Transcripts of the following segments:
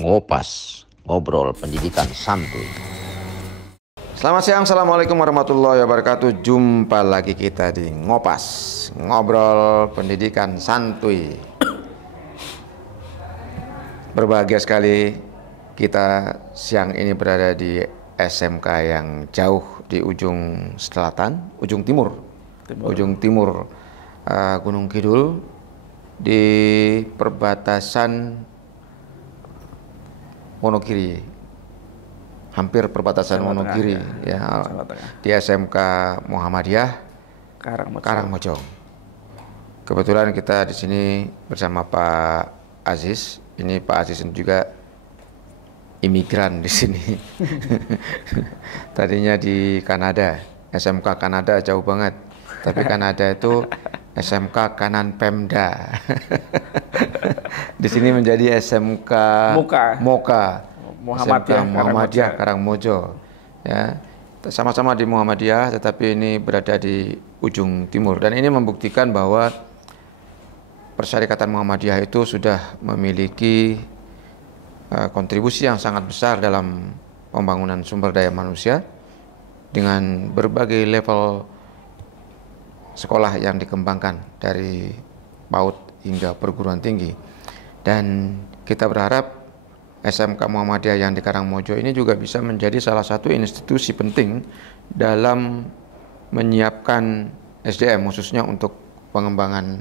Ngopas, ngobrol pendidikan santuy. Selamat siang, Assalamualaikum warahmatullahi wabarakatuh. Jumpa lagi kita di Ngopas, ngobrol pendidikan santuy. Berbahagia sekali kita siang ini berada di SMK yang jauh di ujung selatan, ujung timur. Gunung Kidul, di perbatasan Wonogiri, hampir perbatasan Wonogiri, ya, di SMK Muhammadiyah Karangmojo. Kebetulan kita di sini bersama Pak Aziz. Ini Pak Aziz juga imigran di sini. Tadinya di Kanada, SMK Kanada jauh banget. Tapi Kanada itu SMK Kanan Pemda. Di sini menjadi SMK Moka Muhammadiyah Karangmojo. Ya, sama-sama di Muhammadiyah, tetapi ini berada di ujung timur. Dan ini membuktikan bahwa Persyarikatan Muhammadiyah itu sudah memiliki kontribusi yang sangat besar dalam pembangunan sumber daya manusia dengan berbagai level sekolah yang dikembangkan dari PAUD hingga perguruan tinggi. Dan kita berharap SMK Muhammadiyah yang di Karangmojo ini juga bisa menjadi salah satu institusi penting dalam menyiapkan SDM khususnya untuk pengembangan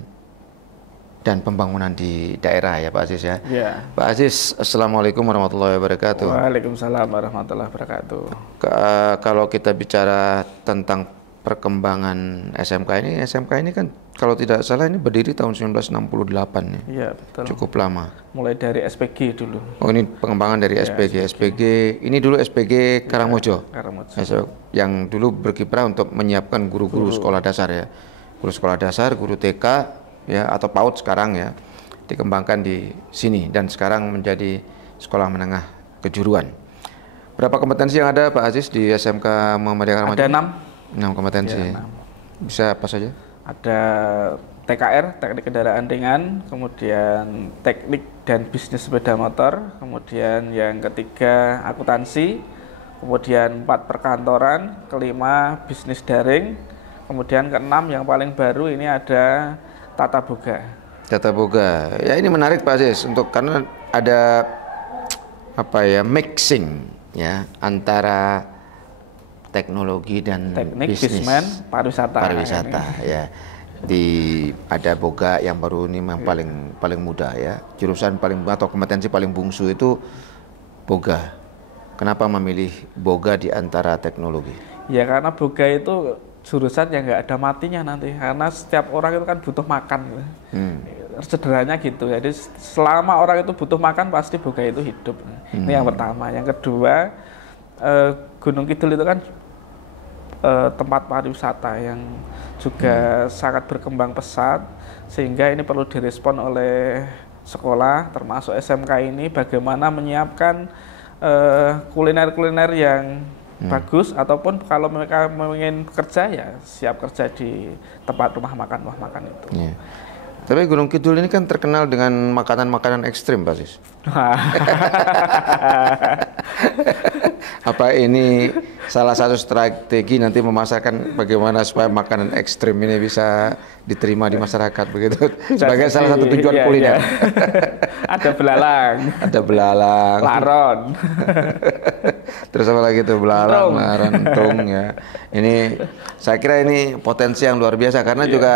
dan pembangunan di daerah, ya Pak Aziz ya. Ya. Pak Aziz, Assalamualaikum warahmatullahi wabarakatuh. Waalaikumsalam warahmatullahi wabarakatuh. Kalau kita bicara tentang perkembangan SMK ini kan kalau tidak salah ini berdiri tahun 1968 ya. Iya, betul. Cukup lama. Mulai dari SPG dulu. Oh, ini pengembangan dari SPG. SPG ini dulu SPG Karangmojo. Karangmojo. Yang dulu berkiprah untuk menyiapkan guru-guru sekolah dasar ya. Guru sekolah dasar, guru TK ya atau PAUD sekarang ya. Dikembangkan di sini dan sekarang menjadi sekolah menengah kejuruan. Berapa kompetensi yang ada Pak Aziz di SMK Muhammadiyah Karangmojo? Ada 6 kompetensi. Ya, 6. Bisa apa saja? Ada TKR, teknik kendaraan ringan, kemudian teknik dan bisnis sepeda motor, kemudian yang ketiga akuntansi, kemudian 4 perkantoran, kelima bisnis daring, kemudian keenam yang paling baru ini ada tata boga. Tata boga. Ya ini menarik Pak Aziz karena ada mixing ya antara teknologi dan bisnis, pariwisata ya. Ada boga yang baru ini memang paling muda ya. Jurusan paling atau kompetensi paling bungsu itu boga. Kenapa memilih boga di antara teknologi? Ya karena boga itu jurusan yang nggak ada matinya nanti. Karena setiap orang itu kan butuh makan. Sederhananya gitu. Jadi selama orang itu butuh makan pasti boga itu hidup. Ini yang pertama. Yang kedua, Gunung Kidul itu kan tempat pariwisata yang juga sangat berkembang pesat, sehingga ini perlu direspon oleh sekolah termasuk SMK ini bagaimana menyiapkan kuliner-kuliner yang bagus, ataupun kalau mereka ingin kerja ya siap kerja di tempat rumah makan itu. Yeah. Tapi Gunung Kidul ini kan terkenal dengan makanan-makanan ekstrim, Pak Sis. Apa ini salah satu strategi nanti memasarkan bagaimana supaya makanan ekstrim ini bisa diterima di masyarakat begitu? Sebagai salah satu tujuan kuliner. Ada belalang. Ada belalang. Laron. Terus apa lagi tuh? Belalang, laron, tung ya. Ini saya kira ini potensi yang luar biasa karena juga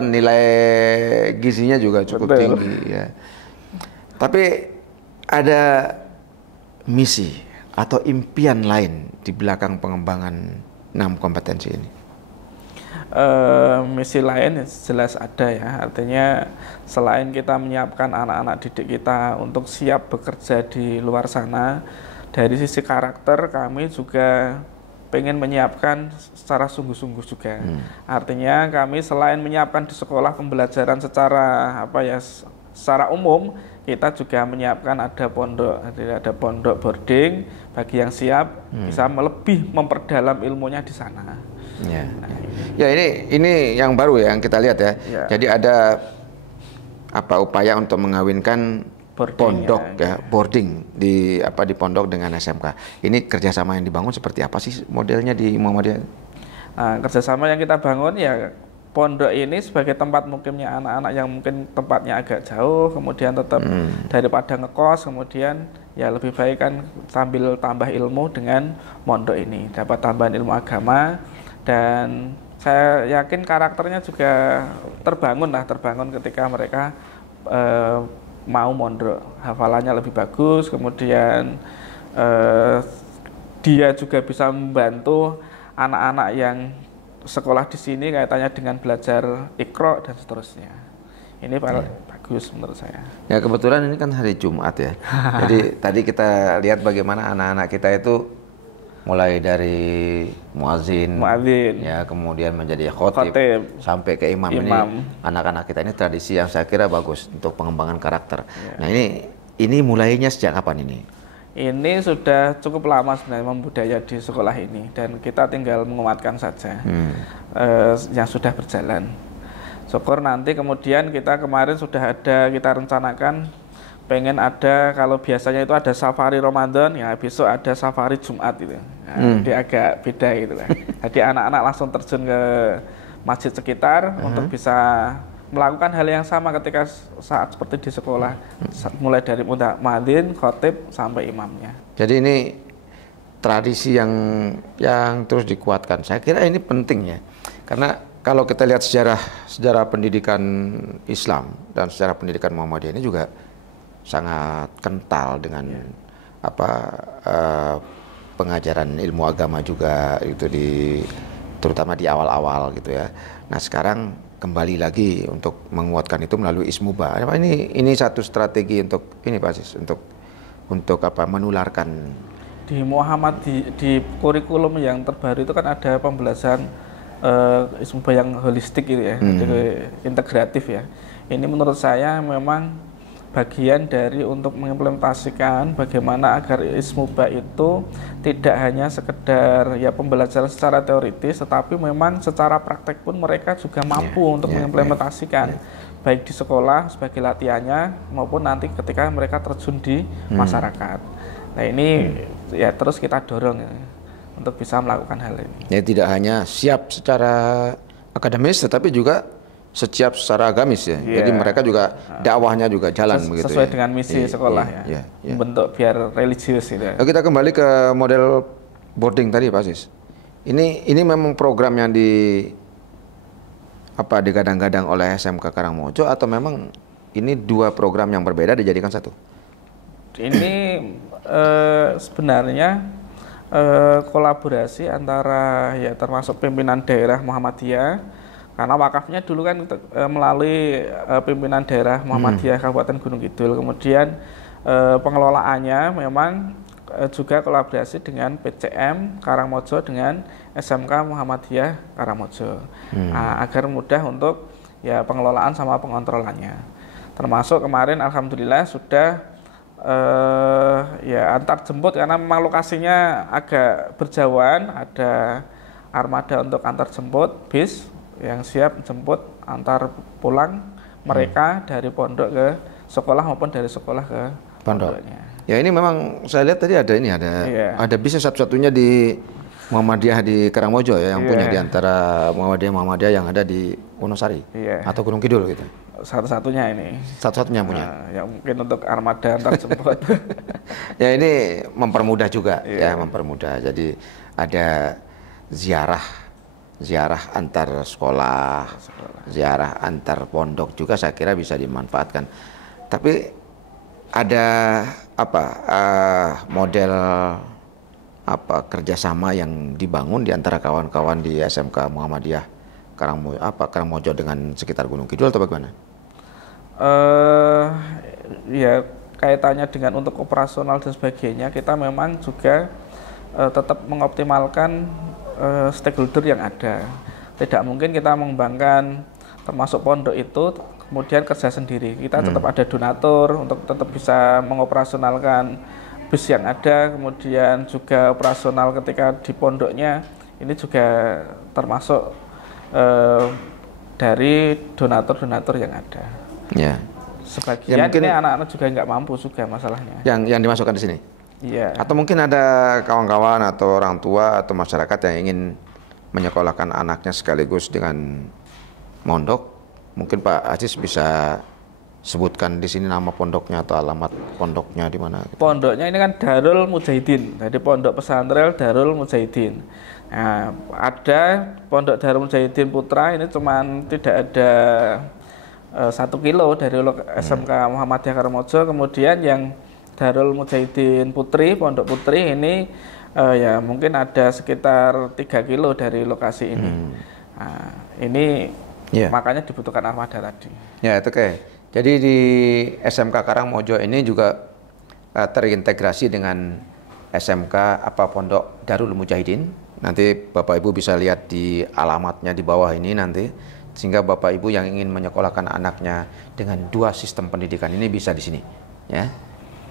nilai gizinya juga cukup tinggi ya. Tapi ada misi atau impian lain di belakang pengembangan 6 kompetensi ini? Misi lain jelas ada ya. Artinya selain kita menyiapkan anak-anak didik kita untuk siap bekerja di luar sana, dari sisi karakter kami juga pengen menyiapkan secara sungguh-sungguh juga. Artinya kami selain menyiapkan di sekolah pembelajaran secara umum, kita juga menyiapkan ada pondok boarding bagi yang siap bisa lebih memperdalam ilmunya di sana. Ya, ya ini yang baru ya yang kita lihat ya. Jadi ada upaya untuk mengawinkan pondok ya, boarding di pondok dengan SMK. Ini kerjasama yang dibangun seperti apa sih modelnya di Muhammadiyah? Nah, kerjasama yang kita bangun ya pondok ini sebagai tempat mukimnya anak-anak yang mungkin tempatnya agak jauh, kemudian tetap daripada ngekos, kemudian ya lebih baik kan sambil tambah ilmu dengan pondok ini, dapat tambahan ilmu agama, dan saya yakin karakternya juga terbangun ketika mereka mau mondok, hafalannya lebih bagus, kemudian dia juga bisa membantu anak-anak yang sekolah di sini kaitannya dengan belajar Iqra dan seterusnya. Ini bagus menurut saya. Ya kebetulan ini kan hari Jumat ya. Jadi tadi kita lihat bagaimana anak-anak kita itu mulai dari muazin, ya kemudian menjadi khotib sampai ke imam. Ini anak-anak kita ini tradisi yang saya kira bagus untuk pengembangan karakter. Ya. Nah ini mulainya sejak kapan ini? Ini sudah cukup lama sebenarnya membudaya di sekolah ini, dan kita tinggal menguatkan saja yang sudah berjalan. Syukur nanti kemudian kemarin sudah ada, kita rencanakan pengen ada, kalau biasanya itu ada safari Ramadan, ya besok ada safari Jumat gitu. Nah, dia agak beda gitu lah. Jadi anak-anak langsung terjun ke masjid sekitar untuk bisa melakukan hal yang sama ketika saat seperti di sekolah, mulai dari muadzin, khatib sampai imamnya. Jadi ini tradisi yang terus dikuatkan. Saya kira ini penting ya, karena kalau kita lihat sejarah pendidikan Islam dan sejarah pendidikan Muhammadiyah ini juga sangat kental dengan pengajaran ilmu agama juga itu terutama di awal-awal gitu ya. Nah sekarang kembali lagi untuk menguatkan itu melalui Ismuba. Ini satu strategi untuk ini Pak Aziz, untuk menularkan di Muhammad di kurikulum yang terbaru itu kan ada pembelajaran Ismuba yang holistik gitu ya, integratif ya. Ini menurut saya memang bagian dari untuk mengimplementasikan bagaimana agar Ismuba itu tidak hanya sekedar ya pembelajaran secara teoritis, tetapi memang secara praktek pun mereka juga mampu untuk mengimplementasikan baik di sekolah sebagai latihannya maupun nanti ketika mereka terjun di masyarakat. Nah ini ya terus kita dorong ya, untuk bisa melakukan hal ini. Ya tidak hanya siap secara akademis tetapi juga siap secara agamis ya. Jadi mereka juga dakwahnya juga jalan begitu sesuai dengan misi sekolah ya. Bentuk biar religius gitu. Nah, kita kembali ke model boarding tadi Pak Aziz. Ini memang program yang digadang-gadang oleh SMK Karangmojo atau memang ini dua program yang berbeda dijadikan satu? Ini sebenarnya kolaborasi antara ya termasuk pimpinan daerah Muhammadiyah, karena wakafnya dulu kan melalui pimpinan daerah Muhammadiyah Kabupaten Gunung Kidul, kemudian pengelolaannya memang juga kolaborasi dengan PCM Karangmojo dengan SMK Muhammadiyah Karangmojo, agar mudah untuk ya pengelolaan sama pengontrolannya. Termasuk kemarin alhamdulillah sudah ya antar jemput, karena memang lokasinya agak berjauhan, ada armada untuk antar jemput bis yang siap jemput antar pulang mereka dari pondok ke sekolah maupun dari sekolah ke pondoknya. Ya ini memang saya lihat tadi ada ada bisnis satu-satunya di Muhammadiyah di Karangmojo ya, yang punya di antara Muhammadiyah yang ada di Wonosari atau Gunung Kidul gitu. Satu-satunya ini. Satu-satunya punya. Yang mungkin untuk armada antar jemput. Ya ini mempermudah juga ya, mempermudah. Jadi ada ziarah antar sekolah, ziarah antar pondok juga saya kira bisa dimanfaatkan. Tapi ada model kerjasama yang dibangun di antara kawan-kawan di SMK Muhammadiyah Karangmojo dengan sekitar Gunung Kidul atau bagaimana? Ya kaitannya dengan untuk operasional dan sebagainya, kita memang juga tetap mengoptimalkan stakeholder yang ada. Tidak mungkin kita mengembangkan termasuk pondok itu kemudian kerja sendiri. Kita tetap ada donatur untuk tetap bisa mengoperasionalkan bus yang ada, kemudian juga operasional ketika di pondoknya ini juga termasuk dari donatur-donatur yang ada. Ya. Sebagian ya, mungkin ini anak-anak juga nggak mampu juga masalahnya. Yang dimasukkan di sini. Iya. Atau mungkin ada kawan-kawan atau orang tua atau masyarakat yang ingin menyekolahkan anaknya sekaligus dengan mondok. Mungkin Pak Aziz bisa sebutkan di sini nama pondoknya atau alamat pondoknya di mana? Gitu. Pondoknya ini kan Darul Mujahidin, jadi pondok pesantren Darul Mujahidin. Nah, ada pondok Darul Mujahidin Putra ini cuman tidak ada 1 kilo dari SMK Muhammadiyah Karangmojo. Kemudian yang Darul Mujahidin Putri, Pondok Putri ini ya mungkin ada sekitar 3 kilo dari lokasi ini. Nah, ini makanya dibutuhkan armada tadi. Ya, itu kayak. Jadi di SMK Karangmojo ini juga terintegrasi dengan SMK Pondok Darul Mujahidin. Nanti Bapak Ibu bisa lihat di alamatnya di bawah ini nanti, sehingga Bapak Ibu yang ingin menyekolahkan anaknya dengan 2 sistem pendidikan ini bisa di sini, ya.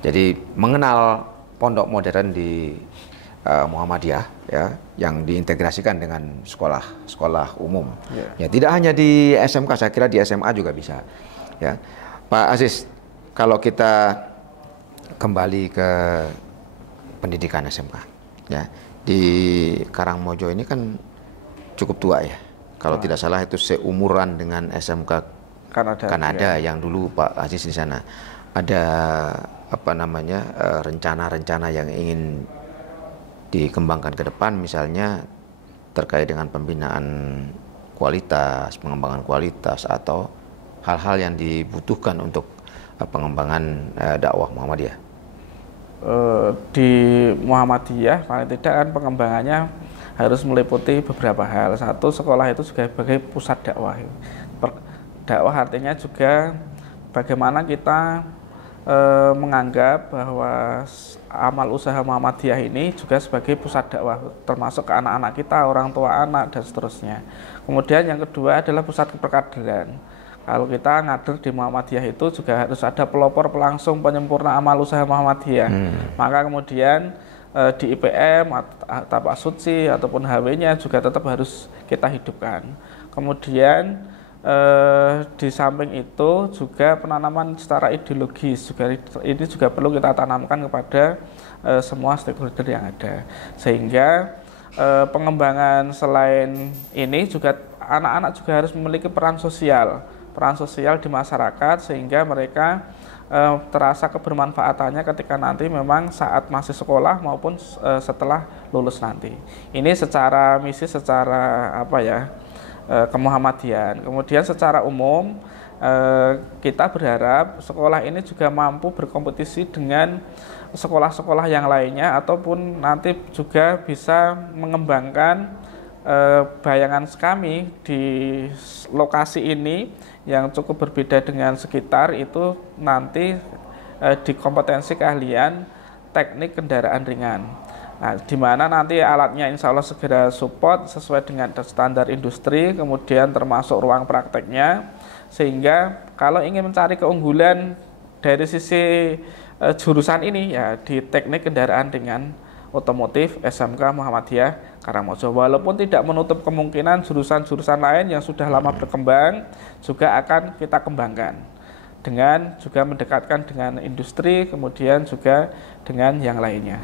Jadi mengenal pondok modern di Muhammadiyah, ya, yang diintegrasikan dengan sekolah umum. Ya, tidak hanya di SMK, saya kira di SMA juga bisa. Ya, Pak Aziz, kalau kita kembali ke pendidikan SMK, ya, di Karangmojo ini kan cukup tua ya. Kalau tidak salah itu seumuran dengan SMK Kanada yang dulu Pak Aziz di sana. Ada rencana-rencana yang ingin dikembangkan ke depan, misalnya terkait dengan pembinaan kualitas, pengembangan kualitas atau hal-hal yang dibutuhkan untuk pengembangan dakwah Muhammadiyah. Di Muhammadiyah paling tidak kan pengembangannya harus meliputi beberapa hal. Satu, sekolah itu juga sebagai pusat dakwah. Dakwah artinya juga bagaimana kita menganggap bahwa amal usaha Muhammadiyah ini juga sebagai pusat dakwah, termasuk ke anak-anak kita, orang tua anak, dan seterusnya. Kemudian yang kedua adalah pusat keperkaderan. Kalau kita ngader di Muhammadiyah itu juga harus ada pelopor pelangsung penyempurna amal usaha Muhammadiyah. Maka kemudian di IPM, Tapak Suci ataupun HW-nya juga tetap harus kita hidupkan. Kemudian di samping itu juga penanaman secara ideologis ini juga perlu kita tanamkan kepada semua stakeholder yang ada, sehingga pengembangan selain ini juga anak-anak juga harus memiliki peran sosial di masyarakat, sehingga mereka terasa kebermanfaatannya ketika nanti memang saat masih sekolah maupun setelah lulus nanti. Ini secara misi, secara kemuhammadian. Kemudian secara umum kita berharap sekolah ini juga mampu berkompetisi dengan sekolah-sekolah yang lainnya, ataupun nanti juga bisa mengembangkan bayangan kami di lokasi ini yang cukup berbeda dengan sekitar itu nanti di kompetensi keahlian teknik kendaraan ringan. Nah, di mana nanti alatnya insya Allah segera support sesuai dengan standar industri, kemudian termasuk ruang prakteknya, sehingga kalau ingin mencari keunggulan dari sisi jurusan ini ya di teknik kendaraan ringan otomotif SMK Muhammadiyah Karangmojo. Walaupun tidak menutup kemungkinan jurusan-jurusan lain yang sudah lama berkembang juga akan kita kembangkan dengan juga mendekatkan dengan industri, kemudian juga dengan yang lainnya.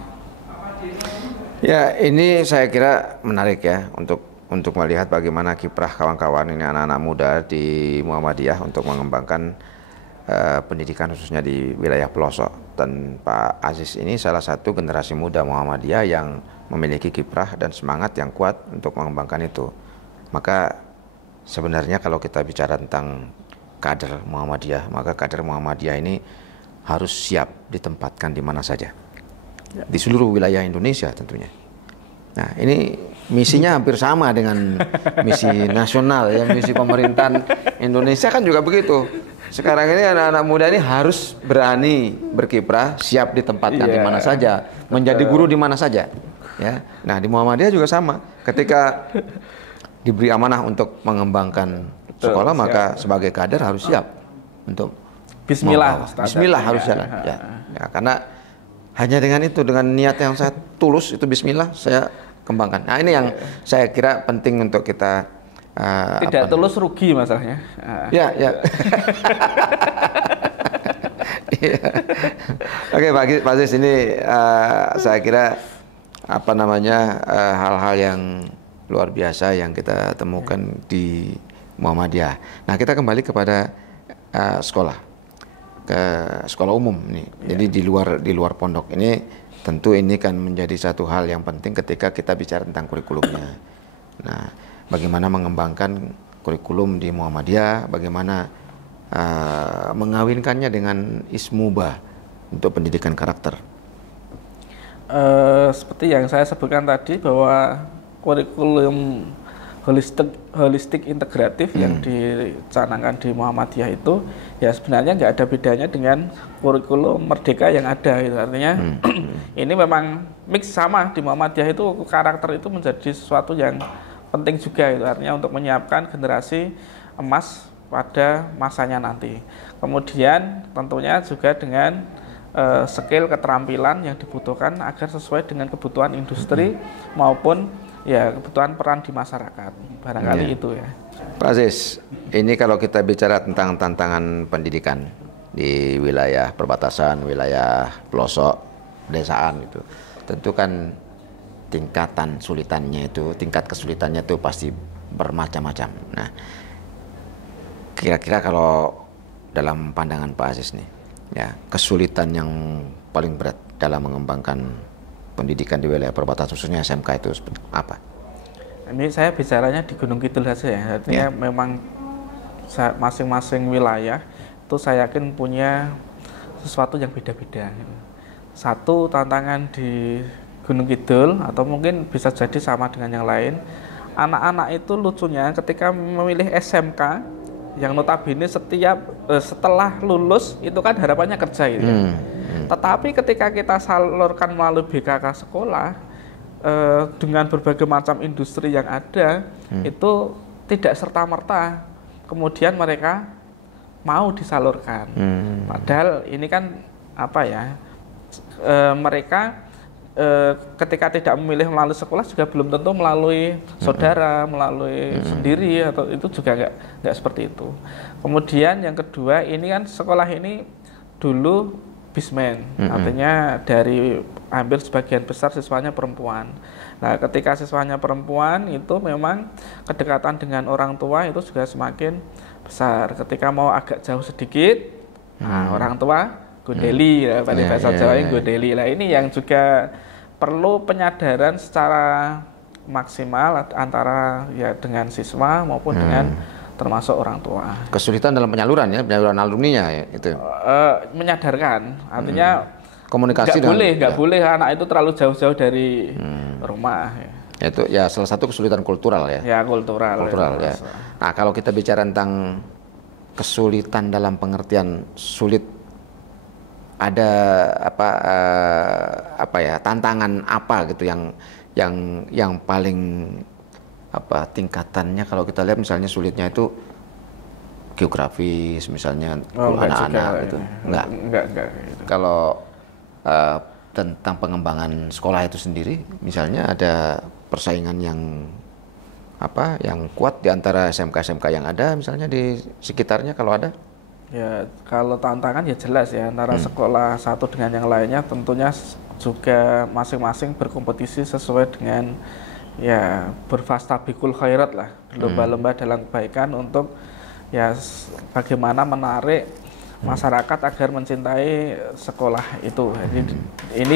Ya, ini saya kira menarik ya untuk melihat bagaimana kiprah kawan-kawan ini anak-anak muda di Muhammadiyah untuk mengembangkan pendidikan khususnya di wilayah pelosok. Dan Pak Aziz ini salah satu generasi muda Muhammadiyah yang memiliki kiprah dan semangat yang kuat untuk mengembangkan itu. Maka sebenarnya kalau kita bicara tentang kader Muhammadiyah, maka kader Muhammadiyah ini harus siap ditempatkan di mana saja, di seluruh wilayah Indonesia tentunya. Nah, ini misinya hampir sama dengan misi nasional ya, misi pemerintahan Indonesia kan juga begitu. Sekarang ini anak-anak muda ini harus berani berkiprah, siap ditempatkan di mana saja, menjadi guru di mana saja. Ya, nah di Muhammadiyah juga sama. Ketika diberi amanah untuk mengembangkan sekolah, maka sebagai kader harus siap untuk Bismillah harus jalan. Ya, karena hanya dengan itu, dengan niat yang saya tulus itu Bismillah saya kembangkan. Nah ini yang saya kira penting untuk kita tidak tulus rugi masalahnya. Ya. Oke, Pak Sis, ini saya kira apa namanya hal-hal yang luar biasa yang kita temukan di Muhammadiyah. Nah, kita kembali kepada sekolah, ke sekolah umum nih. Jadi di luar pondok ini tentu ini kan menjadi satu hal yang penting ketika kita bicara tentang kurikulumnya. Nah, bagaimana mengembangkan kurikulum di Muhammadiyah, bagaimana mengawinkannya dengan ismubah untuk pendidikan karakter. Seperti yang saya sebutkan tadi bahwa kurikulum holistik integratif yang dicanangkan di Muhammadiyah itu ya sebenarnya nggak ada bedanya dengan kurikulum merdeka yang ada gitu. Artinya ini memang mix sama di Muhammadiyah itu karakter itu menjadi sesuatu yang penting juga itu artinya untuk menyiapkan generasi emas pada masanya nanti. Kemudian tentunya juga dengan skill keterampilan yang dibutuhkan agar sesuai dengan kebutuhan industri maupun ya kebutuhan peran di masyarakat. Barangkali itu ya. Pak Aziz, ini kalau kita bicara tentang tantangan pendidikan di wilayah perbatasan, wilayah pelosok, desaan itu, tentu kan tingkatan sulitannya itu, tingkat kesulitannya itu pasti bermacam-macam. Nah, kira-kira kalau dalam pandangan Pak Aziz nih, ya kesulitan yang paling berat dalam mengembangkan pendidikan di wilayah perbatasan khususnya SMK itu seperti apa? Ini saya bicaranya di Gunung Kidul saja ya. Artinya memang masing-masing wilayah itu saya yakin punya sesuatu yang beda-beda. Satu tantangan di Gunung Kidul atau mungkin bisa jadi sama dengan yang lain. Anak-anak itu lucunya ketika memilih SMK yang notabene setelah lulus itu kan harapannya kerja gitu ya. Tetapi ketika kita salurkan melalui BKK sekolah dengan berbagai macam industri yang ada itu tidak serta-merta kemudian mereka mau disalurkan. Padahal ini kan apa ya mereka ketika tidak memilih melalui sekolah juga belum tentu melalui saudara, melalui sendiri atau itu juga nggak seperti itu. Kemudian yang kedua ini kan sekolah ini dulu bismen, artinya dari hampir sebagian besar siswanya perempuan. Nah, ketika siswanya perempuan itu memang kedekatan dengan orang tua itu juga semakin besar. Ketika mau agak jauh sedikit, nah, orang tua godeli, pada bahasa Jawa godeli. Nah, ini yang juga perlu penyadaran secara maksimal antara ya dengan siswa maupun dengan termasuk orang tua. Kesulitan dalam penyaluran ya, penyaluran alumninya ya itu. Menyadarkan, artinya komunikasi nggak boleh anak itu terlalu jauh-jauh dari rumah. Ya. Itu ya salah satu kesulitan kultural ya. Ya kultural ya. Nah kalau kita bicara tentang kesulitan dalam pengertian sulit, ada apa ya tantangan apa gitu yang paling apa tingkatannya kalau kita lihat misalnya sulitnya itu geografis misalnya anak-anak gitu enggak gitu. Kalau tentang pengembangan sekolah itu sendiri misalnya ada persaingan yang kuat di antara SMK-SMK yang ada misalnya di sekitarnya kalau ada. Ya kalau tantangan ya jelas ya antara sekolah satu dengan yang lainnya tentunya juga masing-masing berkompetisi sesuai dengan ya berfastabikul khairat lah, berlomba-lomba dalam kebaikan untuk ya bagaimana menarik masyarakat agar mencintai sekolah itu. Jadi ini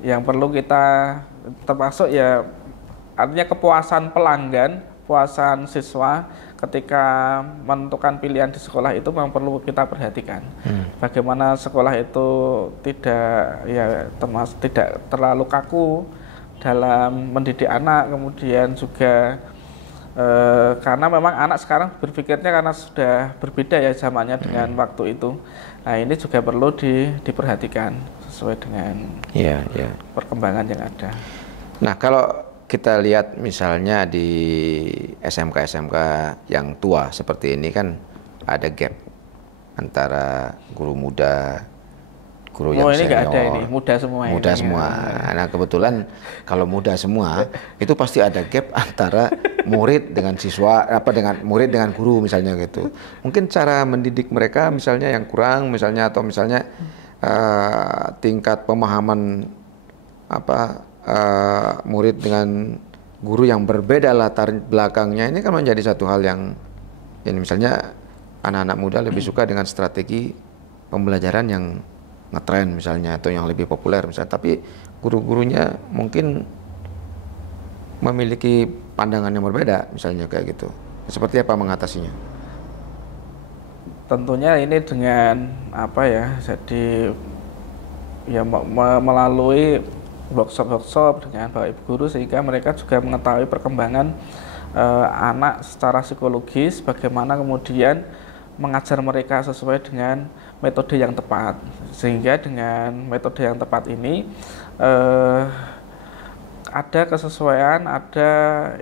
yang perlu kita termasuk ya artinya kepuasan pelanggan, kepuasan siswa ketika menentukan pilihan di sekolah itu memang perlu kita perhatikan. Bagaimana sekolah itu tidak terlalu kaku dalam mendidik anak, kemudian juga karena memang anak sekarang berpikirnya karena sudah berbeda ya zamannya dengan waktu itu. Nah ini juga perlu diperhatikan sesuai dengan perkembangan yang ada. Nah kalau kita lihat misalnya di SMK-SMK yang tua seperti ini kan ada gap antara guru muda, guru yang ini nggak senior. ada ini, muda semua. Muda ini. semua. Nah kebetulan kalau muda semua itu pasti ada gap antara murid dengan siswa, dengan murid dengan guru misalnya gitu. Mungkin cara mendidik mereka misalnya yang kurang misalnya, atau misalnya tingkat pemahaman murid dengan guru yang berbeda latar belakangnya, ini kan menjadi satu hal yang ini misalnya anak-anak muda lebih suka dengan strategi pembelajaran yang ngetren misalnya, atau yang lebih populer misalnya, tapi guru-gurunya mungkin memiliki pandangan yang berbeda misalnya kayak gitu. Seperti apa mengatasinya? Tentunya ini dengan jadi ya melalui workshop dengan Bapak Ibu guru, sehingga mereka juga mengetahui perkembangan anak secara psikologis, bagaimana kemudian mengajar mereka sesuai dengan metode yang tepat, sehingga dengan metode yang tepat ini ada kesesuaian, ada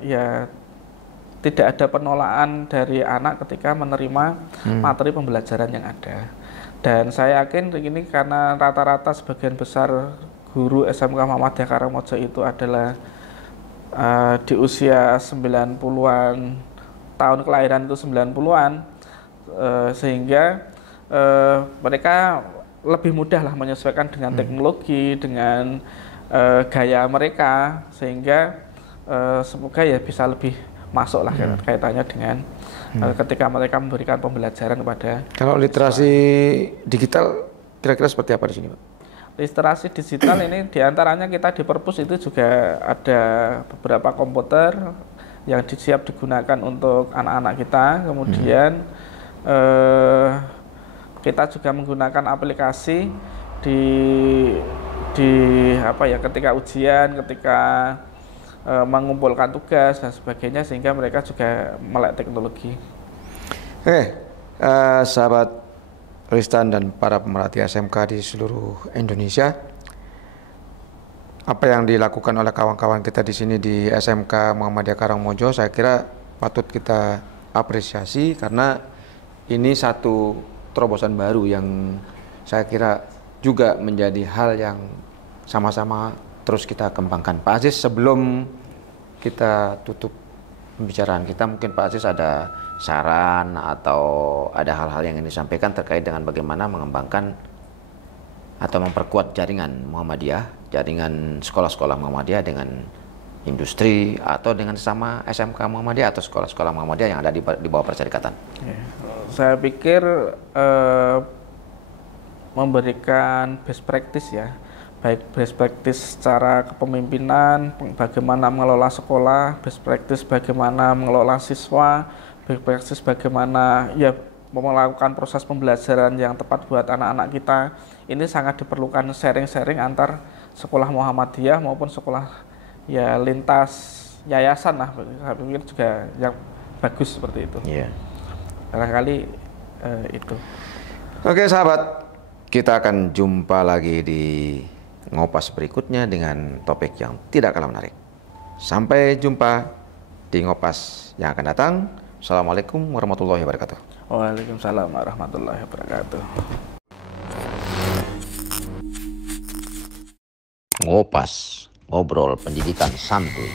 ya tidak ada penolakan dari anak ketika menerima materi pembelajaran yang ada. Dan saya yakin ini karena rata-rata sebagian besar guru SMK Muhammadiyah Karangmojo itu adalah di usia 90-an, tahun kelahiran itu 90-an, sehingga mereka lebih mudah lah menyesuaikan dengan teknologi, dengan gaya mereka, sehingga semoga ya bisa lebih masuk lah kaitannya dengan ketika mereka memberikan pembelajaran kepada. Kalau literasi digital kira-kira seperti apa di sini, Pak? Literasi digital ini diantaranya kita di Perpus itu juga ada beberapa komputer yang siap digunakan untuk anak-anak kita. Kemudian kita juga menggunakan aplikasi ketika ujian, ketika mengumpulkan tugas dan sebagainya, sehingga mereka juga melek teknologi. Sahabat Ristan dan para pemerhati SMK di seluruh Indonesia, apa yang dilakukan oleh kawan-kawan kita di sini di SMK Muhammadiyah Karangmojo saya kira patut kita apresiasi, karena ini satu terobosan baru yang saya kira juga menjadi hal yang sama-sama terus kita kembangkan. Pak Aziz, sebelum kita tutup pembicaraan kita, mungkin Pak Aziz ada saran atau ada hal-hal yang ingin disampaikan terkait dengan bagaimana mengembangkan atau memperkuat jaringan Muhammadiyah, jaringan sekolah-sekolah Muhammadiyah dengan industri atau dengan sama SMK Muhammadiyah atau sekolah-sekolah Muhammadiyah yang ada di bawah perserikatan. Saya pikir memberikan best practice ya, baik best practice secara kepemimpinan, bagaimana mengelola sekolah, best practice bagaimana mengelola siswa, best practice bagaimana ya melakukan proses pembelajaran yang tepat buat anak-anak kita. Ini sangat diperlukan sharing-sharing antar sekolah Muhammadiyah maupun sekolah ya lintas yayasan lah. Saya pikir juga yang bagus seperti itu. Barangkali itu. Oke sahabat, kita akan jumpa lagi di Ngopas berikutnya dengan topik yang tidak kalah menarik. Sampai jumpa di Ngopas yang akan datang. Assalamualaikum warahmatullahi wabarakatuh. Waalaikumsalam warahmatullahi wabarakatuh. Ngopas, ngobrol pendidikan santuy.